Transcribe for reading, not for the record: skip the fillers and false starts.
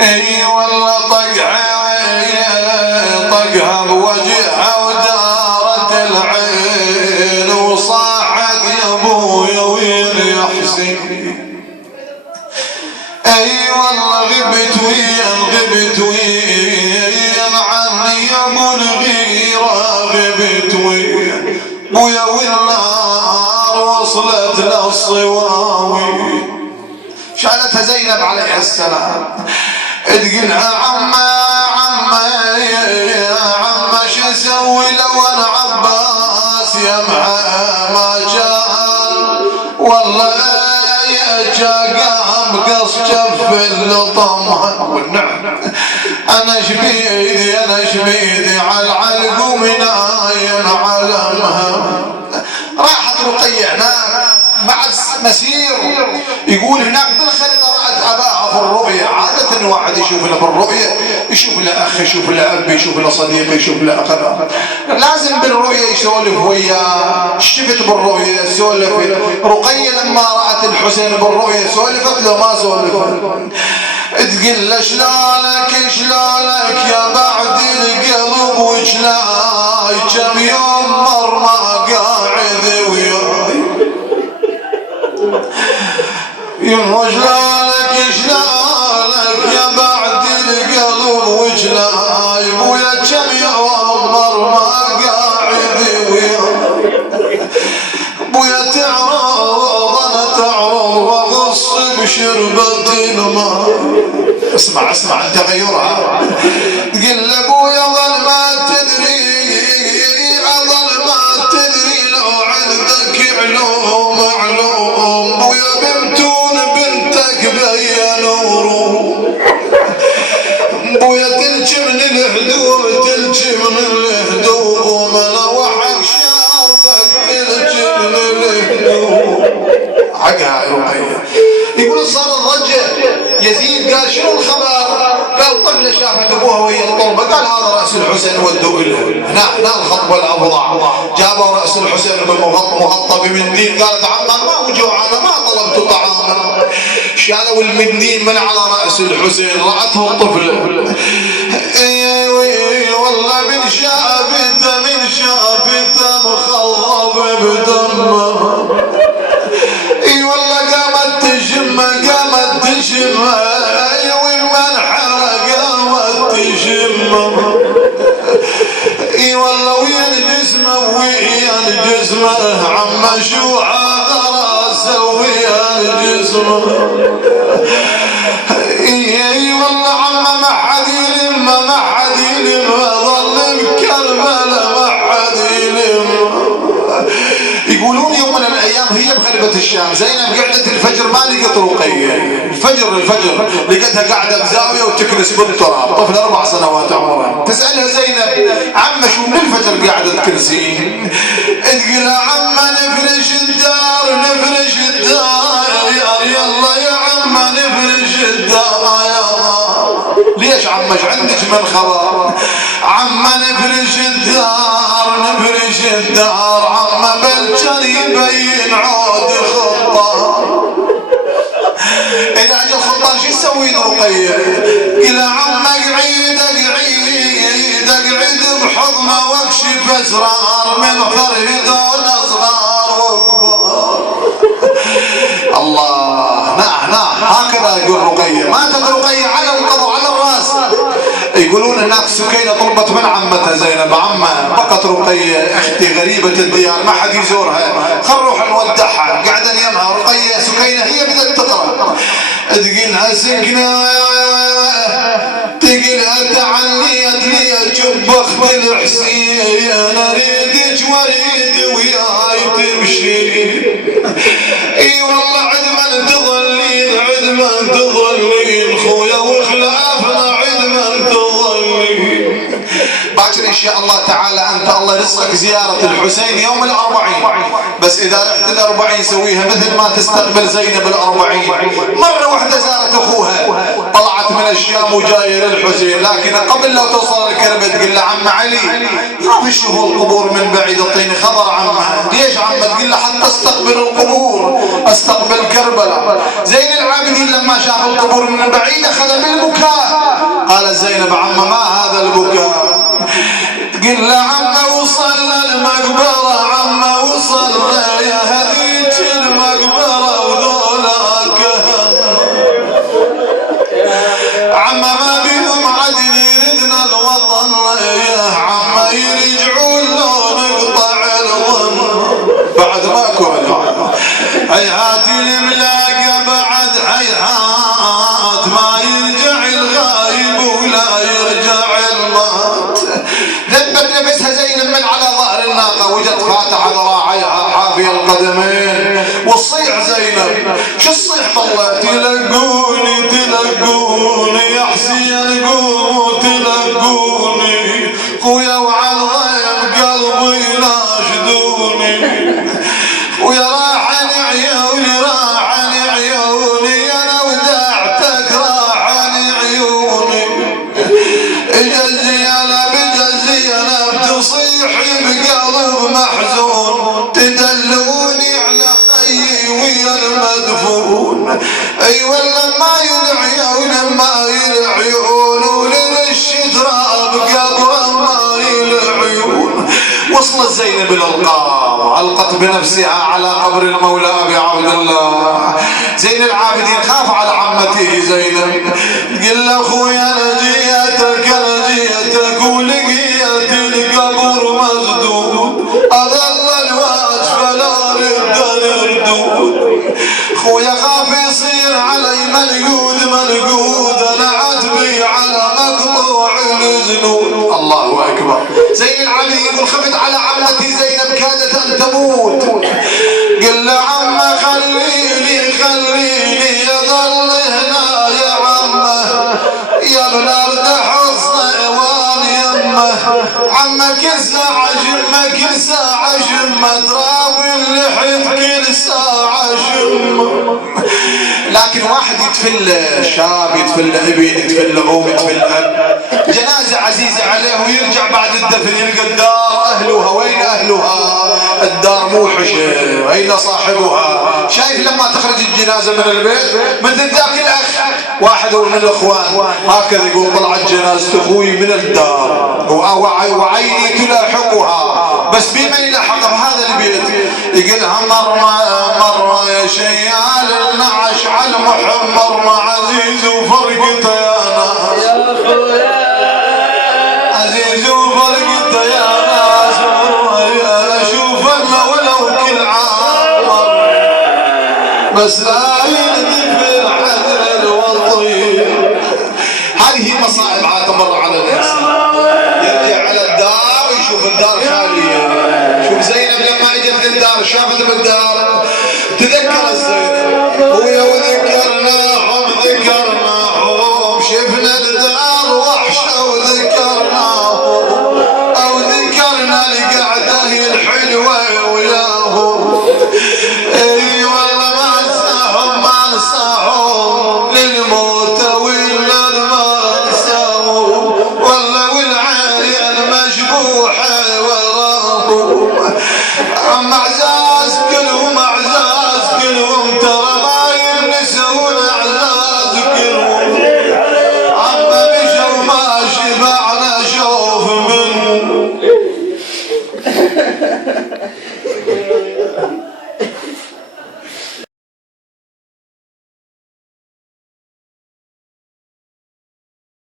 اي والله طقها بوجهها ودارت العين وصاحت يا ابويا وين يا حسين. اي والله غبت ويا عني يا ابو الغيره غبت ويا والنار وصلت للصواوي. شالتها زينب عليها السلام تقلها عمّا شو اسوي لو انا عباس يا ما جان والله يا قام قص جف اللطم والنعم. انا شبيدي على العلق ومنايم علمها. راحت رقية هناك بعد مسير يقول هناك بالخلد رأت أباها في الرؤيا. عادة انه واحد يشوف له بالرؤيا يشوف له أخ يشوف له أب يشوف له صديق يشوف له أخ، لازم بالرؤيا يسولف وياه. شفت بالرؤيا سولف. رقية لما رأت الحسين بالرؤيا سولفت له ما سولفت. تقول له شلونك يا بعد القلب وشلاي كم يوم مر ما قاعد وياي. يما شلونك يا بعد القلب وشلاي ويا كم يوم مر ما قاعد وياي. بويا تعرض انا تعرض واغص بشربة الماء. اسمع تغيرها. تقول ابويا ظل ما تدري لو عندك علوم بويا بمتون بنتك بيا نور. بويا تلجي من الهدوم انا وحق شاربك تلجي من الهدوم. حقها يا رقية. يقول صار الضجة. يزيد قال شنو الخبر؟ قال طفلة شافت ابوها وهي الطلبة. قال هذا رأس الحسين ودوا له. هنا الخطبة الأفظع جابوا رأس الحسين مغطى بمنديل. قالت عمّا ما هو جوعان ما طلبت طعاما. شالوا المنديل من على رأس الحسين رأته الطفلة. والله من شافته مخضب بدمه. اي والله قامت تشم يا وين منحرق قامت تشم. اي والله وين جسمه عم شو هذا راسه ويا جسمه. اي والله عم ما حد يلم ظل مكرمل ما حد يلم. يقولون يوم من الايام هي بخربة الشام زينب قعدت الفجر ما لقت رقية. الفجر لقتها قاعدة بزاوية وتكنس بالتراب. طفل 4 سنوات عمرها. تسألها زينب عم شو من الفجر قاعدة تكنسين؟ تقول عم نفرش الدار يلا يا عم نفرش الدار. ليش عمش عندك من خبر؟ عم نفرش الدار عم بلجن يبين عود خطار. اذا اجى الخطار شو تسوي رقية؟ قل عم اقعد بحضنه واكشف اسرار من فريدون اصغار وكبار. الله نعم هكذا يقول رقية. ماتت رقية على القضاء على الراس. يقولون هناك سكينة طلبت من عمتها زينب عمها بقت رقية اختي غريبة الديار ما حد يزورها خل نروح نودعها. قاعدة يمها رقية سكينة هي بدأت تقرأ. تقلها سكنة تعنيت لي اجب اخت الحسين اريدك واريد وياي تمشي. اي والله عدما تظلين خويا وخلافنا عدما تظلين. باكر ان شاء الله تعالى انت الله يرزقك زيارة الحسين يوم 40. بس اذا رحت 40 سويها مثل ما تستقبل زينب 40. مرة واحدة زارت اخوها طلعت من الشام وجاية للحسين لكن قبل لو توصل الكربة تقول له عم علي ما في شوفوا القبور من بعيد اعطيني خبر عمها. ليش عمها؟ تقول له حتى استقبل القبور، استقبل كربلاء. زين العابدين لما شاف القبور من بعيد اخذ بالبكاء. قال زينب عم ما هذا البكاء؟ قل له عم وصلنا المقبرة، عم وصلنا يا هذيك المقبرة وذولاك عم ما بيهم عدل يردنا الوطن، يا عم يرجعون لو نقطع الظن. بعد ماكو هيهات الملاقى بعد هيهات، ما يرجع الغايب ولا يرجع المات. ذبت نفسها زينب من على ظهر الناقة، وجت فاتحة ذراعيها حافية القدمين وتصيح زينب. شو تصيح طلع؟ تلقوني تلقوني يا حسين قوموا تلقوني، خويا وعلى الضيم قلبي ناشدوني، ويا راحن عيوني راحن عيوني، انا ودعتك راحن عيوني. الزينب الزينب تصيح بقلب محزون، تدلوني على خيي ويا المدفون. اي والله ما يلعيون ما يلعيون، ولرش تراب قبره ما يلعيون. وصلت زينب الالقاب، علقت بنفسها على قبر المولى ابي عبد الله. زين العابدين خاف على عمته زينب، قل له اخويا انا جيتك ولقيت القبر مسدود، اظل الوجه فلا رد الردود. خويا خاف يصير علي ملقود، انا عتبي على مقطوع الزنود. الله اكبر. زين العابدين يقول خفت على عمتي زينب كادت ان تموت. قل له عم خليني يظل هنا يا عمه، يا ابن ارتاح الصيوان يمه. عمك الساعة جمه كل ساعة جمه، تراب اللحف كل ساعة جمه. لكن واحد يتفل شاب يتفل ابن يتفل ام يتفل اب، جنازة عزيزة عليه ويرجع بعد الدفن يلقى الدار اهلها. وين اهلها؟ الدار موحشة، اين صاحبها؟ شايف لما تخرج الجنازة من البيت مثل ذاك الاخ، واحد من الاخوان هكذا يقول طلعت جنازة اخوي من الدار وعيني تلاحقها، بس بمن يلاحقها بهذا البيت؟ يقولها مرة يا شيال النعش على محمر عزيز وفرقته يا ناس، عزيز وفرقته يا ناس. اشوف انا ولو كل عام بس لا يندفع الحذر الوطي. هذه مصائب عاد تمر على الانسان، يرجع على الدار ويشوف الدار خاليه. شوف زينب لما اجت الدار شافت بالدار تذكر